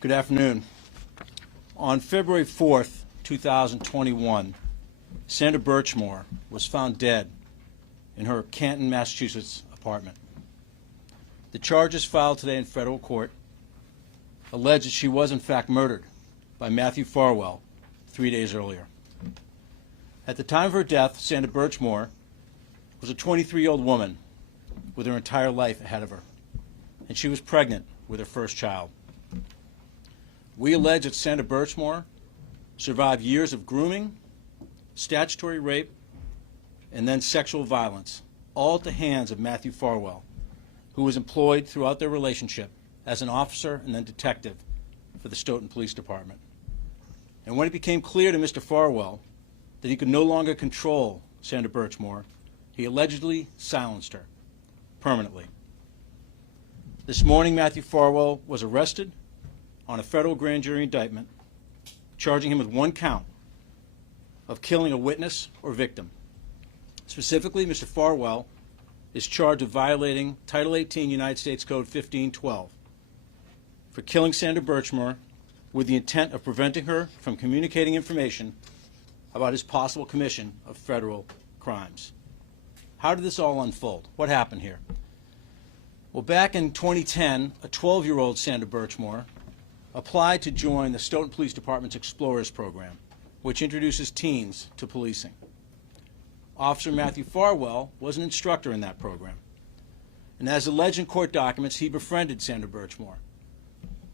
Good afternoon. On February 4th, 2021, Sandra Birchmore was found dead in her Canton, Massachusetts apartment. The charges filed today in federal court allege that she was in fact murdered by Matthew Farwell 3 days earlier. At the time of her death, Sandra Birchmore was a 23-year-old woman with her entire life ahead of her, and she was pregnant with her first child. We allege that Sandra Birchmore survived years of grooming, statutory rape, and then sexual violence, all at the hands of Matthew Farwell, who was employed throughout their relationship as an officer and then detective for the Stoughton Police Department. And when it became clear to Mr. Farwell that he could no longer control Sandra Birchmore, he allegedly silenced her permanently. This morning, Matthew Farwell was arrested on a federal grand jury indictment charging him with one count of killing a witness or victim. Specifically, Mr. Farwell is charged with violating Title 18 United States Code 1512 for killing Sandra Birchmore with the intent of preventing her from communicating information about his possible commission of federal crimes. How did this all unfold? What happened here? Well, back in 2010, a 12-year-old Sandra Birchmore applied to join the Stoughton Police Department's Explorers program, which introduces teens to policing. Officer Matthew Farwell was an instructor in that program. And as alleged in court documents, he befriended Sandra Birchmore,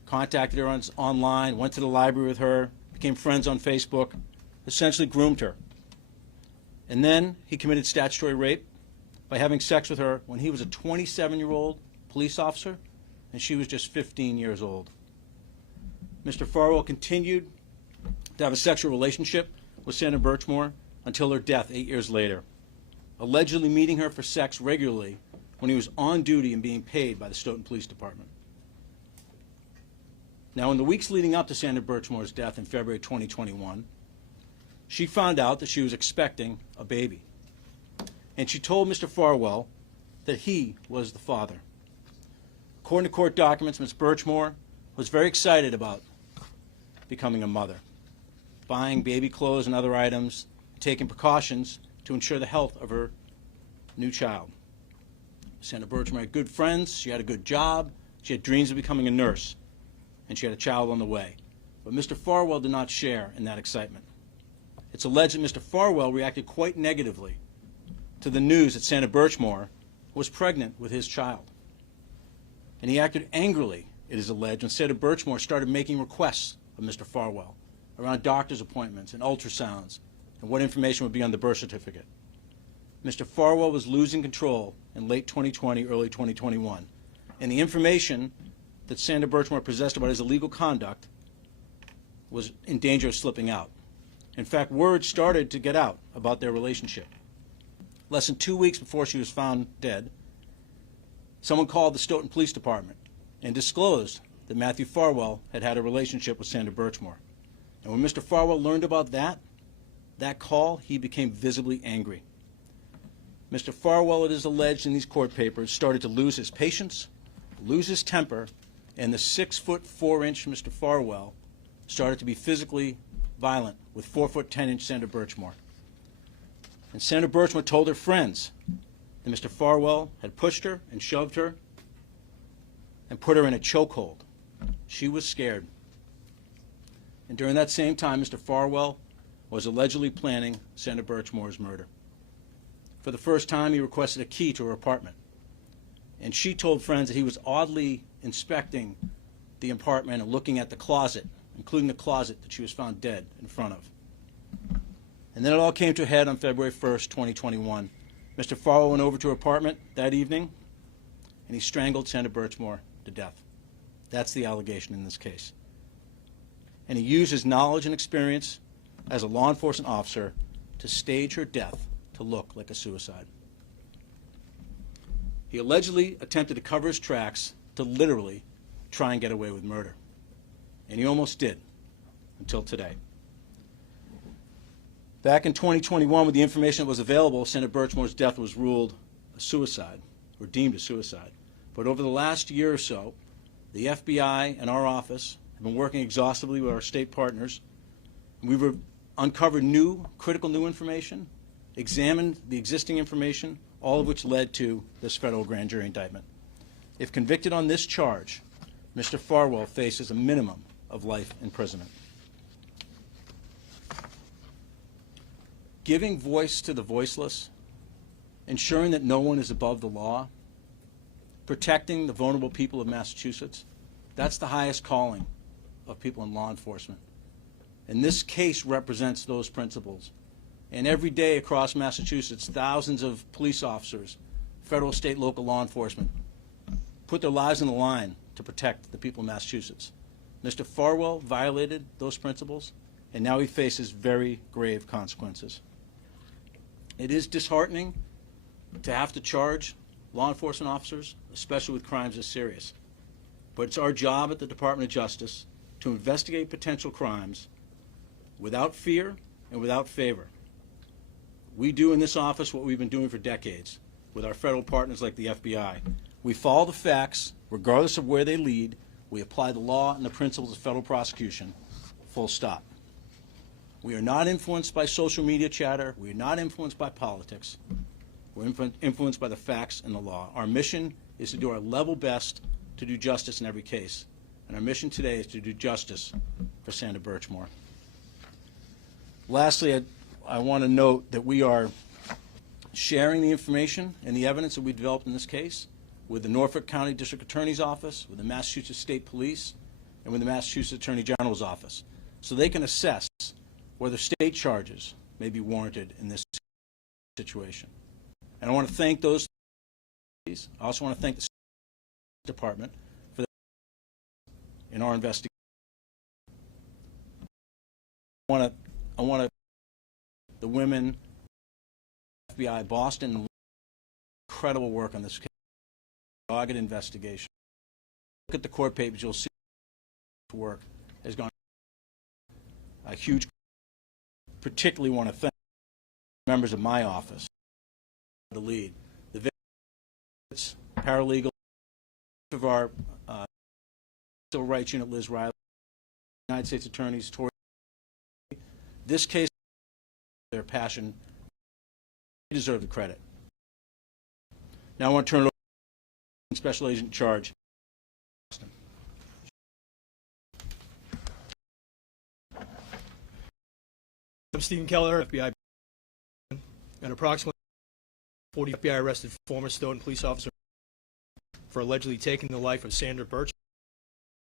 contacted her online, went to the library with her, became friends on Facebook, essentially groomed her. And then he committed statutory rape by having sex with her when he was a 27-year-old police officer and she was just 15 years old. Mr. Farwell continued to have a sexual relationship with Sandra Birchmore until her death 8 years later, allegedly meeting her for sex regularly when he was on duty and being paid by the Stoughton Police Department. Now, in the weeks leading up to Sandra Birchmore's death in February 2021, she found out that she was expecting a baby. And she told Mr. Farwell that he was the father. According to court documents, Ms. Birchmore was very excited about becoming a mother, buying baby clothes and other items, taking precautions to ensure the health of her new child. Sandra Birchmore had good friends, she had a good job, she had dreams of becoming a nurse, and she had a child on the way. But Mr. Farwell did not share in that excitement. It's alleged that Mr. Farwell reacted quite negatively to the news that Sandra Birchmore was pregnant with his child. And he acted angrily, it is alleged, when Sandra Birchmore started making requests of Mr. Farwell around doctor's appointments and ultrasounds and what information would be on the birth certificate. Mr. Farwell was losing control in late 2020, early 2021, and the information that Sandra Birchmore possessed about his illegal conduct was in danger of slipping out. In fact, word started to get out about their relationship. Less than 2 weeks before she was found dead, someone called the Stoughton Police Department and disclosed that Matthew Farwell had had a relationship with Sandra Birchmore. And when Mr. Farwell learned about that call, he became visibly angry. Mr. Farwell, it is alleged in these court papers, started to lose his patience, lose his temper, and the 6'4" Mr. Farwell started to be physically violent with 4'10" Sandra Birchmore. And Sandra Birchmore told her friends that Mr. Farwell had pushed her and shoved her and put her in a chokehold. She was scared. And during that same time, Mr. Farwell was allegedly planning Sandra Birchmore's murder. For the first time, he requested a key to her apartment. And she told friends that he was oddly inspecting the apartment and looking at the closet, including the closet that she was found dead in front of. And then it all came to a head on February 1st, 2021. Mr. Farwell went over to her apartment that evening, and he strangled Sandra Birchmore to death. That's the allegation in this case. And he used his knowledge and experience as a law enforcement officer to stage her death to look like a suicide. He allegedly attempted to cover his tracks to literally try and get away with murder. And he almost did, until today. Back in 2021, with the information that was available, Sandra Birchmore's death was ruled a suicide, or deemed a suicide. But over the last year or so, the FBI and our office have been working exhaustively with our state partners. We've uncovered new, critical new information, examined the existing information, all of which led to this federal grand jury indictment. If convicted on this charge, Mr. Farwell faces a minimum of life imprisonment. Giving voice to the voiceless, ensuring that no one is above the law, protecting the vulnerable people of Massachusetts, that's the highest calling of people in law enforcement. And this case represents those principles. And every day across Massachusetts, thousands of police officers, federal, state, local law enforcement, put their lives on the line to protect the people of Massachusetts. Mr. Farwell violated those principles, and now he faces very grave consequences. It is disheartening to have to charge law enforcement officers, especially with crimes as serious. But it's our job at the Department of Justice to investigate potential crimes without fear and without favor. We do in this office what we've been doing for decades with our federal partners like the FBI. We follow the facts, regardless of where they lead. We apply the law and the principles of federal prosecution, full stop. We are not influenced by social media chatter. We are not influenced by politics. We're influenced by the facts and the law. Our mission is to do our level best to do justice in every case. And our mission today is to do justice for Sandra Birchmore. Lastly, I want to note that we are sharing the information and the evidence that we developed in this case with the Norfolk County District Attorney's Office, with the Massachusetts State Police, and with the Massachusetts Attorney General's Office, so they can assess whether state charges may be warranted in this situation. And I want to thank those. I also want to thank the State Department for in our investigation. I want the women, FBI, Boston, incredible work on this case. Dogged investigation. Look at the court papers, you'll see work has gone a huge. Particularly want to thank members of my office, the lead, the victims, paralegal of our civil rights unit, Liz Riley, United States attorneys. This case, their passion, they deserve the credit. Now I want to turn it over to Special Agent in Charge. I'm Stephen Keller, FBI, and approximately 40 FBI arrested former Stoughton Police Officer for allegedly taking the life of Sandra Birchmore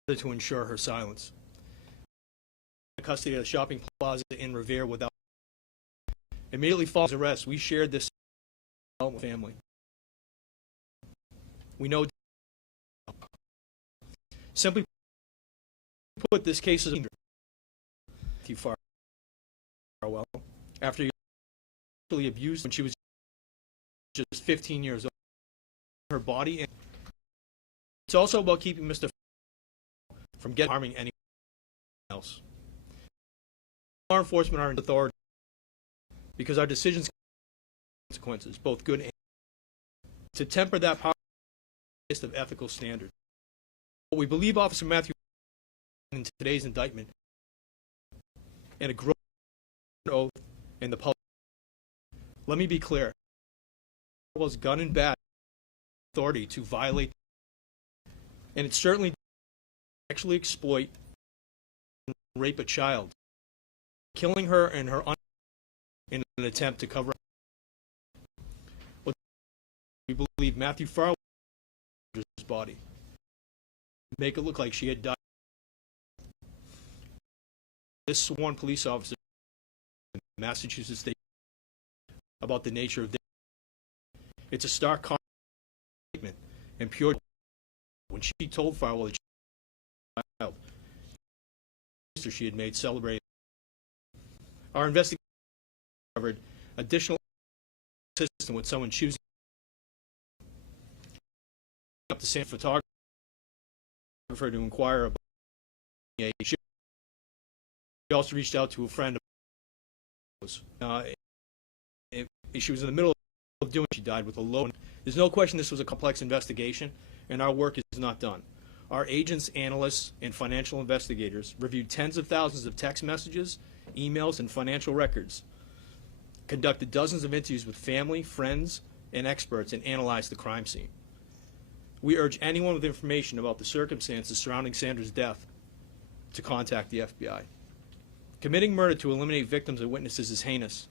to ensure her silence. In custody at a shopping plaza in Revere without. Immediately following his arrest, we shared this with family. We know, simply put, this case is too far. Farwell, after he sexually abused when she was just 15 years old, her body. It's also about keeping Mr. from harming anyone else. Law enforcement are in authority because our decisions have consequences, both good and to temper that power of ethical standards. What we believe Officer Matthew in today's indictment and a growing oath in the public. Let me be clear. Was gun and bat authority to violate, and it certainly actually exploit and rape a child, killing her and her in an attempt to cover up. We believe Matthew Farwell's body, make it look like she had died. This sworn police officer in Massachusetts State about the nature of this. It's a stark statement and pure. When she told Farwell that she had made celebrated. Our investigation covered additional assistance with someone choosing up to San photographer to inquire about age. She also reached out to a friend. She was in the middle of doing. She died with a low. There's no question this was a complex investigation, and our work is not done. Our agents, analysts, and financial investigators reviewed tens of thousands of text messages, emails, and financial records, conducted dozens of interviews with family, friends, and experts, and analyzed the crime scene. We urge anyone with information about the circumstances surrounding Sandra's death to contact the FBI. Committing murder to eliminate victims and witnesses is heinous,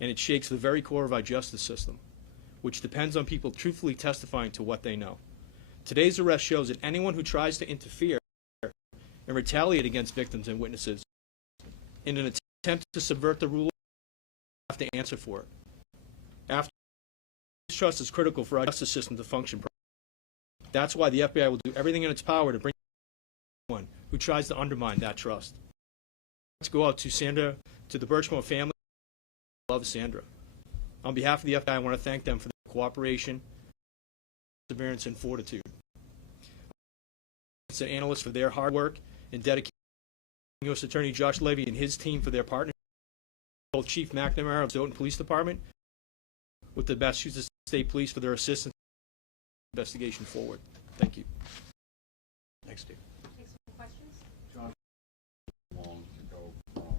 and it shakes the very core of our justice system, which depends on people truthfully testifying to what they know. Today's arrest shows that anyone who tries to interfere and retaliate against victims and witnesses in an attempt to subvert the rule have to answer for it. After this trust is critical for our justice system to function properly. That's why the FBI will do everything in its power to bring anyone who tries to undermine that trust. Let's go out to Sandra, to the Birchmore family. I love Sandra. On behalf of the FBI, I want to thank them for their cooperation, perseverance, and fortitude. And analysts for their hard work and dedication. U.S. Attorney Josh Levy and his team for their partnership. Both Chief McNamara of Stoughton Police Department with the Massachusetts State Police for their assistance in the investigation forward. Thank you. Thanks, Steve. Take some questions. John, long to go from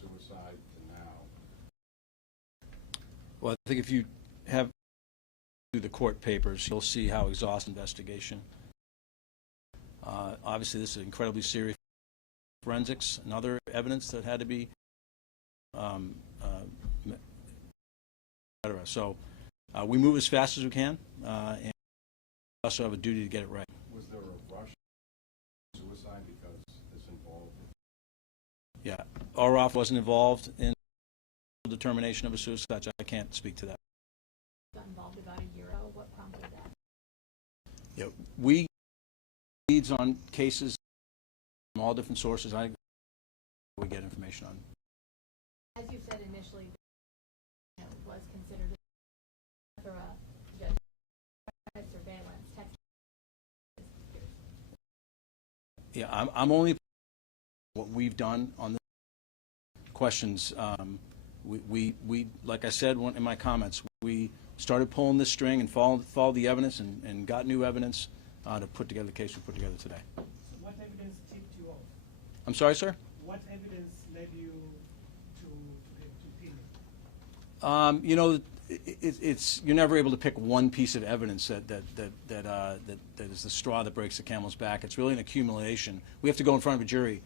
suicide to now. Well, I think if you have through the court papers, you'll see how exhaustive investigation. Obviously, this is incredibly serious forensics and other evidence that had to be, etc. So we move as fast as we can, and we also have a duty to get it right. Was there a rush suicide because this involved? Yeah, our office wasn't involved in the determination of a suicide. So I can't speak to that. Got involved about a year ago. What prompted that? Yeah, we leads on cases from all different sources. We get information on. As you said initially, it was considered for a surveillance text. Yeah, I'm only what we've done on the questions. We like I said in my comments, we started pulling this string and followed the evidence and got new evidence to put together the case we put together today. So what evidence tipped you off? I'm sorry, sir? What evidence led you to pin it? You know, it's you're never able to pick one piece of evidence that is the straw that breaks the camel's back. It's really an accumulation. We have to go in front of a jury,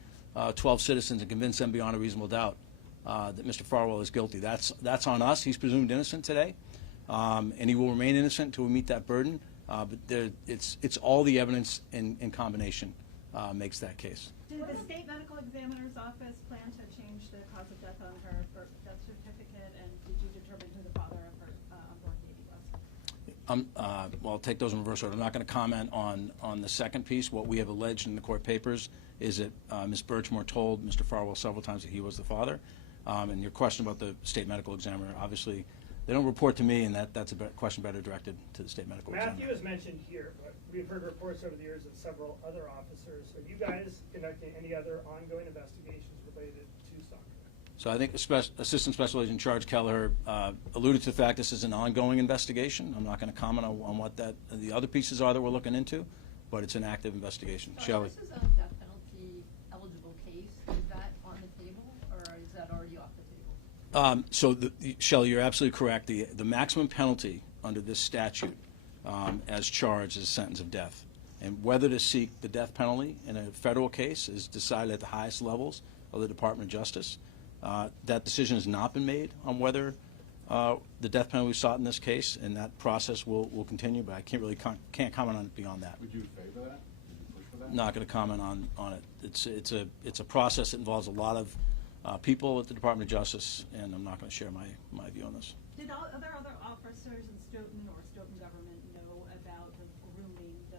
12 citizens, and convince them beyond a reasonable doubt that Mr. Farwell is guilty. That's on us. He's presumed innocent today, and he will remain innocent until we meet that burden. But it's all the evidence in combination makes that case. Did the state medical examiner's office plan to change the cause of death on her birth death certificate, and did you determine who the father of her unborn baby was? Well, I'll take those in reverse order. I'm not going to comment on the second piece. What we have alleged in the court papers is that Ms. Birchmore told Mr. Farwell several times that he was the father. And your question about the state medical examiner, obviously, they don't report to me, and that's a question better directed to the state medical examiner. Matthew is mentioned here, but we've heard reports over the years of several other officers. Are you guys conducting any other ongoing investigations related to Stockton? So I think Assistant Special Agent Charge Kelleher alluded to the fact this is an ongoing investigation. I'm not going to comment on what the other pieces are that we're looking into, but it's an active investigation. So Shelley. this is a death penalty eligible case. Is that on the table, or is that already off the table? Shelley, you're absolutely correct. The maximum penalty under this statute as charged is a sentence of death. And whether to seek the death penalty in a federal case is decided at the highest levels of the Department of Justice. That decision has not been made on whether the death penalty was sought in this case, and that process will continue, but I can't comment on it beyond that. Would you favor that? Would you push for that? Not going to comment on it. It's a process that involves a lot of people at the Department of Justice, and I'm not going to share my view on this. Did other officers in Stoughton or Stoughton government know about the grooming, the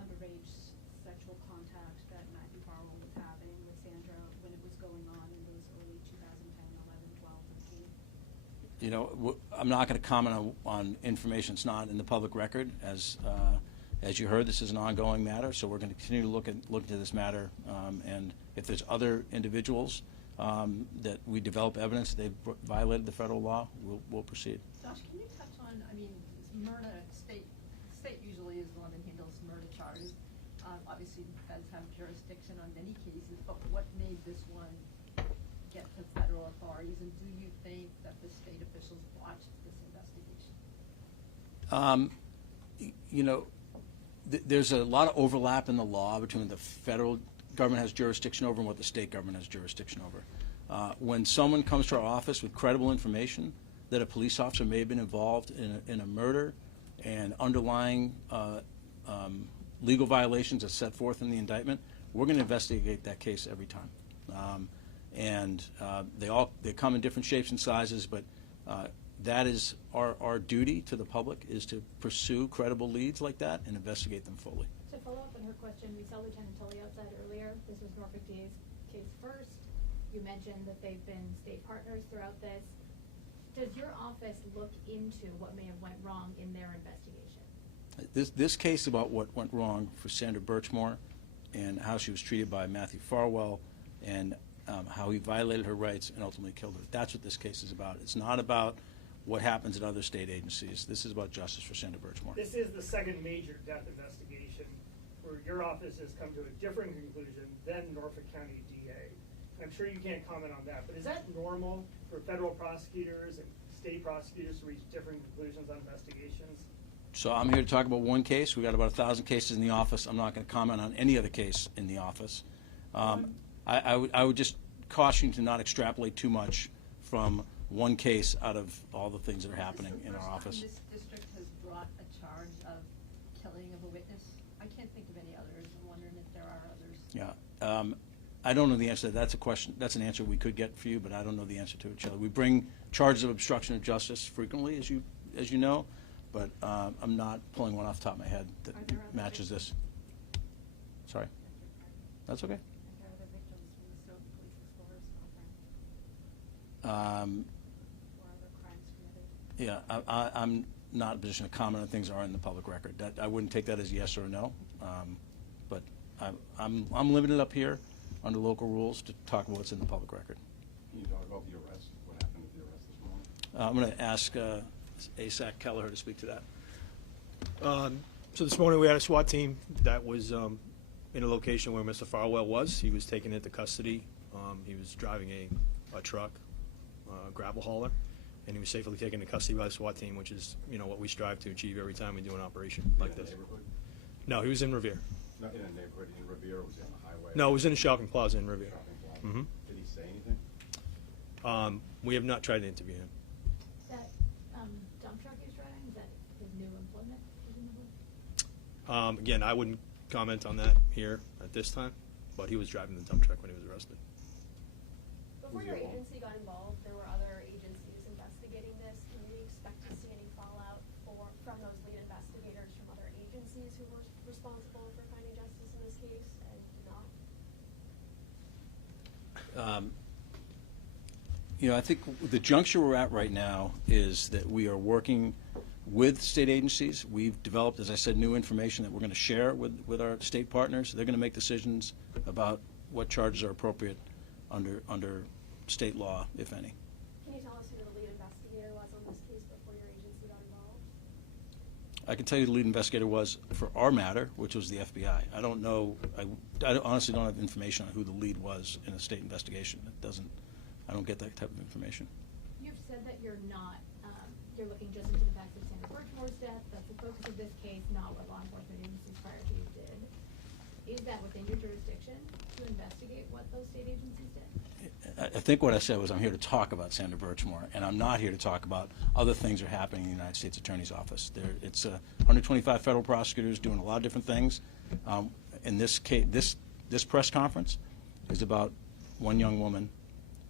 underage sexual contact that Matthew Farwell was having with Sandra when it was going on in those early 2010, 11, 12, 13? You know, I'm not going to comment on information that's not in the public record. As you heard, this is an ongoing matter, so we're going to continue to look into this matter, and if there's other individuals that we develop evidence that they've violated the federal law, we'll proceed. Josh, can you touch on, I mean, Myrna, state usually is the obviously the feds have jurisdiction on many cases, but what made this one get to federal authorities, and do you think that the state officials watched this investigation? You know, there's a lot of overlap in the law between the federal government has jurisdiction over and what the state government has jurisdiction over. When someone comes to our office with credible information that a police officer may have been involved in a murder and underlying legal violations as set forth in the indictment, we're going to investigate that case every time. They come in different shapes and sizes, but that is our duty to the public, is to pursue credible leads like that and investigate them fully. To follow up on her question, we saw Lieutenant Tully outside earlier. This was Norfolk DA's case first. You mentioned that they've been state partners throughout this. Does your office look into what may have went wrong in their investigation? This case about what went wrong for Sandra Birchmore and how she was treated by Matthew Farwell and how he violated her rights and ultimately killed her. That's what this case is about. It's not about what happens at other state agencies. This is about justice for Sandra Birchmore. This is the second major death investigation where your office has come to a different conclusion than Norfolk County DA. I'm sure you can't comment on that, but is that normal for federal prosecutors and state prosecutors to reach different conclusions on investigations? So I'm here to talk about one case. We've got about 1,000 cases in the office. I'm not going to comment on any other case in the office. I would just caution you to not extrapolate too much from one case out of all the things that are happening in our office. This district has brought a charge of killing of a witness. I can't think of any others. I'm wondering if there are others. Yeah. I don't know the answer to that. That's a question. That's an answer we could get for you, but I don't know the answer to it, Shelley. We bring charges of obstruction of justice frequently, as you know, but I'm not pulling one off the top of my head that matches this. Sorry. That's okay. Are there other victims from the Stoughton Police Explorers Conference? Or other crimes committed? Yeah, I'm not in a position to comment on things that are in the public record. I wouldn't take that as a yes or a no, but I'm limited up here under local rules to talk about what's in the public record. Can you talk about the arrest? What happened with the arrest this morning? I'm going to ask ASAC Kelleher to speak to that. So this morning we had a SWAT team that was in a location where Mr. Farwell was. He was taken into custody. He was driving a truck, gravel hauler, and he was safely taken into custody by the SWAT team, which is, you know, what we strive to achieve every time we do an operation like this. Neighborhood? No, he was in Revere. Not in a neighborhood in Revere, or was he on the highway? No, it was in the shopping plaza in Revere. Shopping plaza. Mhm. Did he say anything? We have not tried to interview him. That dump truck he was driving, is that his new employment, presumably? Again, I wouldn't comment on that here at this time, but he was driving the dump truck when he was arrested. Before your agency got involved, there were other agencies investigating this. Can we expect to see any fallout from those lead investigators from other agencies who were responsible for finding justice in this case and not? You know, I think the juncture we're at right now is that we are working with state agencies. We've developed, as I said, new information that we're going to share with our state partners. They're going to make decisions about what charges are appropriate under state law, if any. Can you tell us who the lead investigator was on this case before your agency got involved? I can tell you the lead investigator was for our matter, which was the FBI. I don't know. I honestly don't have information on who the lead was in a state investigation. I don't get that type of information. You've said that you're not, you're looking just into the facts of Sandra Birchmore's death. That's the focus of this case, not what law enforcement agencies prior to you did. Is that within your jurisdiction to investigate what those state agencies did? I think what I said was I'm here to talk about Sandra Birchmore, and I'm not here to talk about other things that are happening in the United States Attorney's Office. It's 125 federal prosecutors doing a lot of different things. In this case, this press conference is about one young woman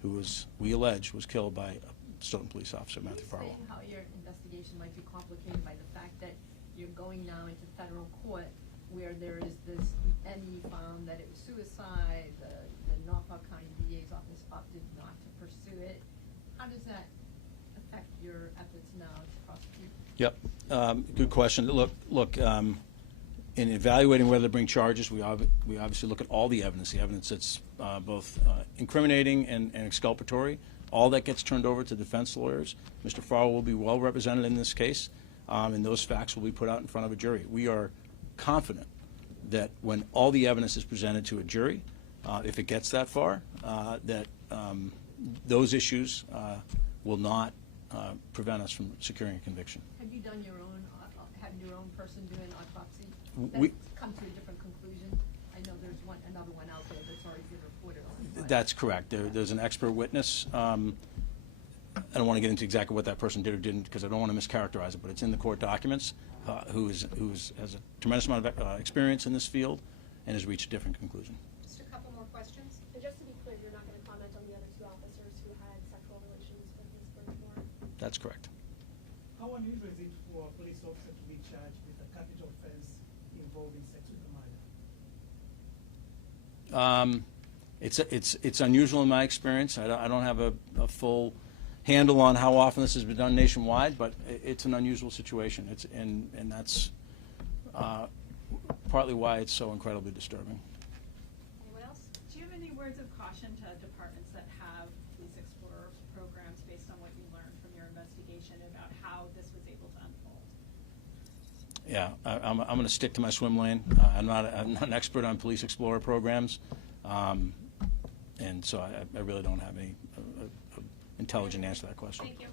who was, we allege, was killed by a Stoughton Police Officer, Matthew Farwell. Can you explain how your investigation might be complicated by the fact that you're going now into federal court where there is this, and you found that it was suicide, the Norfolk County DA's office opted not to pursue it. How does that affect your efforts now to prosecute? Yep, good question. Look, in evaluating whether to bring charges, we obviously look at all the evidence that's both incriminating and exculpatory. All that gets turned over to defense lawyers. Mr. Farwell will be well represented in this case, and those facts will be put out in front of a jury. We are confident that when all the evidence is presented to a jury, if it gets that far, that those issues will not prevent us from securing a conviction. Have you done your own, had your own person do an autopsy? We- That's come to a different conclusion? I know there's another one out there that's already been reported on. but- That's correct. There's an expert witness. I don't want to get into exactly what that person did or didn't because I don't want to mischaracterize it, but it's in the court documents, who has a tremendous amount of experience in this field and has reached a different conclusion. Just a couple more questions. And just to be clear, you're not going to comment on the other two officers who had sexual relations with Ms. Birchmore? That's correct. How unusual is it for a police officer to be charged with a capital offense involving sex with a minor? It's unusual in my experience. I don't have a full handle on how often this has been done nationwide, but it's an unusual situation. And that's partly why it's so incredibly disturbing. Anyone else? Do you have any words of caution to departments that have Police Explorer programs based on what you learned from your investigation about how this was able to unfold? Yeah, I'm going to stick to my swim lane. I'm not an expert on Police Explorer programs, and so I really don't have any intelligent answer to that question. Thank you.